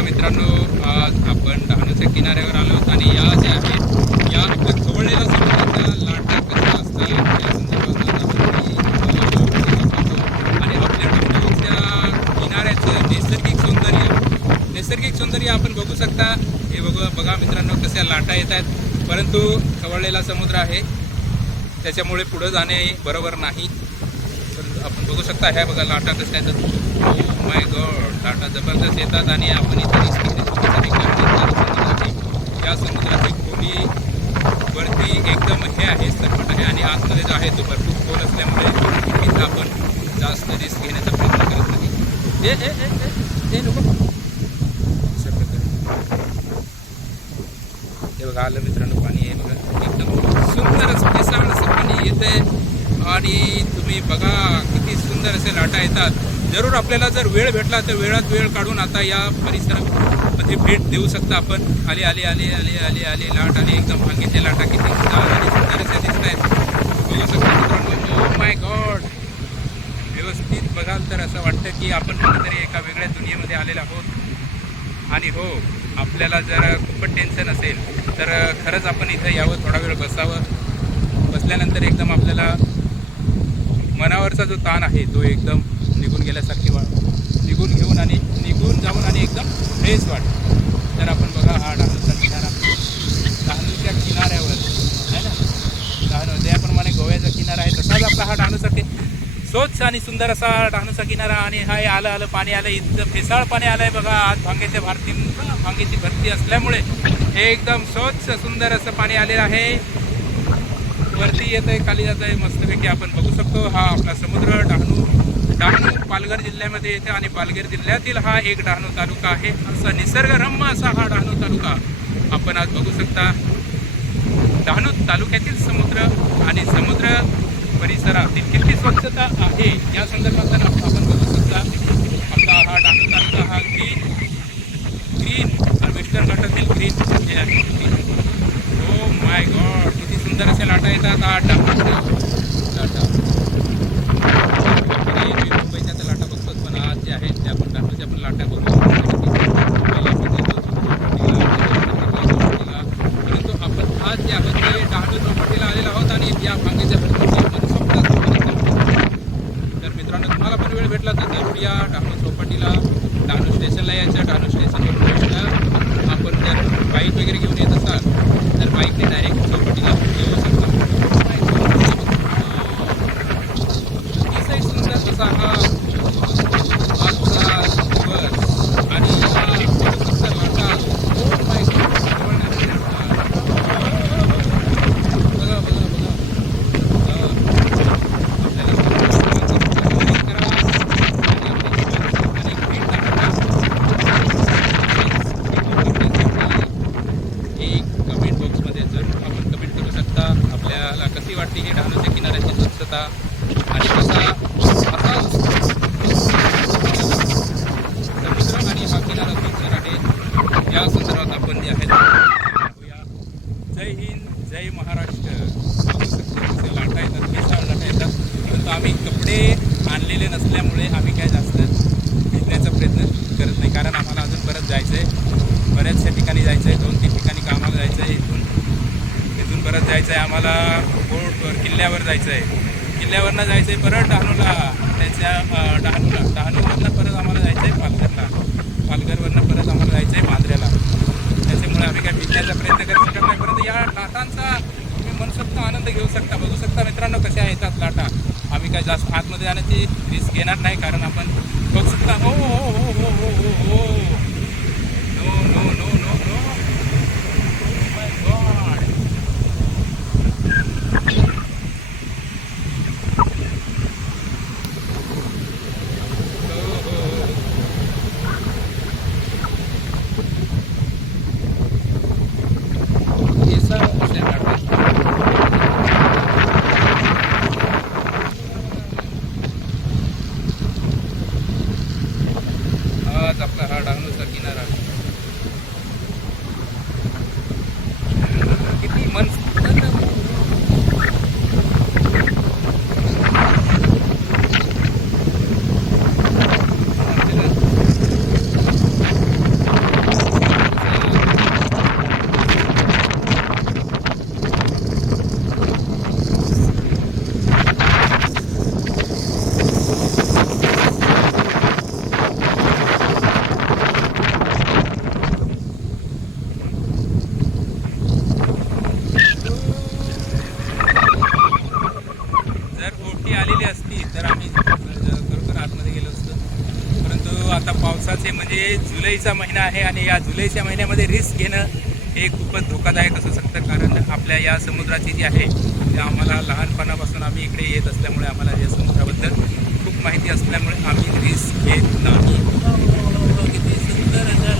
बघा मित्रांनो, आज आपण डहाणूच्या किनाऱ्यावर आलो आहोत आणि या ज्या आहेत या आपल्या खवळलेल्या समुद्राच्या लाटा कशा असतात या संदर्भात आणि आपल्या डहाणूच्या किनाऱ्याचं नैसर्गिक सौंदर्य आपण बघू शकता. हे बघा मित्रांनो कशा लाटा येत आहेत, परंतु खवळलेला समुद्र आहे त्याच्यामुळे पुढं जाणे बरोबर नाही. आपण बघू शकता ह्या बघा लाटा कशा येतात. ओ माय गॉड, लाटा जबरदस्त येतात आणि आपण इथे या समुद्राची खोली वरती एकदम हे आहे सरपट आहे आणि आतमध्ये जो आहे तो भरपूर खोल असल्यामुळे इथं आपण जास्त रिस्क घेण्याचा प्रयत्न करत नाही. हे नको हे बघा आलं मित्रांनो, पाणी आहे बघा एकदम सुंदर असं विशाळ असं पाणी येतंय आणि तुम्ही बघा किती सुंदर असे लाटा येतात. जरूर आपल्याला जर वेळ भेटला तर वेळात वेळ काढून आता या परिसरामध्ये भेट देऊ शकता आपण. आली आली आली आली आली आली लाट आली एकदम भांगीचे लाटा किती सुंदर असे दिसत आहेत बघू शकता मित्रांनो. ओ माय गॉड, व्यवस्थित बघाल तर असं वाटतं की आपण कुठेतरी एका वेगळ्या दुनियेमध्ये आलेलो आहोत. आणि हो, आपल्याला जर खूपच टेन्शन असेल तर खरंच आपण इथं यावं, थोडा वेळ बसावं. बसल्यानंतर एकदम आपल्याला मनावरचा जो ताण आहे तो एकदम निघून गेल्यासारखी निघून जाऊन आणि एकदम फ्रेश वाटतं. तर आपण बघा हा डहाणूचा किनारा, डहाणूच्या किनाऱ्यावर आहे ना, डहाणू ज्याप्रमाणे गोव्याचा किनारा आहे तसाच आपला हा डहाणूचा स्वच्छ आणि सुंदर असा डहाणूचा किनारा. आणि हा आलं पाणी आलं, इथं फेसाळ पाणी आलं आहे बघा. आज भांगेची भरती असल्यामुळे एकदम स्वच्छ सुंदर असं पाणी आलेलं आहे. वरती येत आहे, खाली जात आहे, मस्तपैकी आपण बघू शकतो. हा आपला समुद्र डहाणू पालघर जिल्ह्यामध्ये येते आणि पालघर जिल्ह्यातील हा एक डहाणू तालुका आहे. असा निसर्गरम्य असा हा डहाणू तालुका आपण आज बघू शकता. डहाणू तालुक्यातील समुद्र आणि समुद्र परिसरातील किती स्वच्छता आहे या संदर्भात आपण बघू शकता. आपला हा डहाणू तालुका हा ग्रीन वेस्टर्न घाटातील ग्रीन जे आहे ग्रीन. ओ माय गॉड, किती सुंदर असे लाटा येतात. हा लाटा मुंबईच्या तर लाटा बघतोच, पण आज जे आहेत त्या आपण डहाणूच्या पण लाटा बघू. परंतु आपण आज जे आहोत ते डहाणू चौपाटीला आलेलो आहोत आणि या भांगेच्या तर मित्रांनो, तुम्हाला पण वेळ भेटला तर जरूर या डहाणू चौपाटीला. डहाणू स्टेशनला यायचं, डहाणू स्टेशनवर पोहोचला आपण जर बाईक वगैरे घेऊन येत असाल तर बाईकने डायरेक्ट चौपाटीला येऊ शकता. सुंदर असा हा आजचा दिवस आणि सुंदर लाटा. ओ माय गॉड, कशी वाटते ही डहाणूच्या किनाऱ्याची स्वच्छता आणि कसा समुद्र आणि हा किनारा सुंदर आहे या संदर्भात आपण जे आहे. जय हिंद, जय महाराष्ट्र. लाटा येतात, विशाळ लाटा येतात. परंतु आम्ही कपडे आणलेले नसल्यामुळे आम्ही काय जास्त भिजण्याचा प्रयत्न करत नाही, कारण आम्हाला अजून परत जायचं आहे, बऱ्याचशा ठिकाणी जायचं आहे, 2-3 ठिकाणी कामाला जायचं आहे. इथून परत जायचं आहे आम्हाला बोटवर, किल्ल्यावर जायचं आहे, किल्ल्यावरनं जायचं आहे परत डहाणूला, त्याच्या डहाणूवरनं परत आम्हाला जायचं आहे पालघरला, पालघरवरनं परत आम्हाला जायचं आहे मांजऱ्याला. त्याच्यामुळे आम्ही काय भिजण्याचा प्रयत्न करू शकत नाही. परंतु या लाटांचा तुम्ही मनसोक्त आनंद घेऊ शकता. बघू शकता मित्रांनो कशा येतात लाटा. आम्ही काय जास्त आतमध्ये जाण्याची रिस्क घेणार नाही, कारण आपण बघू शकता. हो हो हो हो हो हो हो no no no no no my God. आज आपला हा डहाणूचा किनारा किती मन महत्त्वाचे म्हणजे जुलैचा महिना आहे आणि या जुलैच्या महिन्यामध्ये रिस्क घेणं हे खूपच धोकादायक असू शकतं. कारण आपल्या या समुद्राची जी आहे ते आम्हाला लहानपणापासून आम्ही इकडे येत असल्यामुळे आम्हाला या समुद्राबद्दल खूप माहिती असल्यामुळे आम्ही रिस्क घेत नाही. किती सुंदर अशा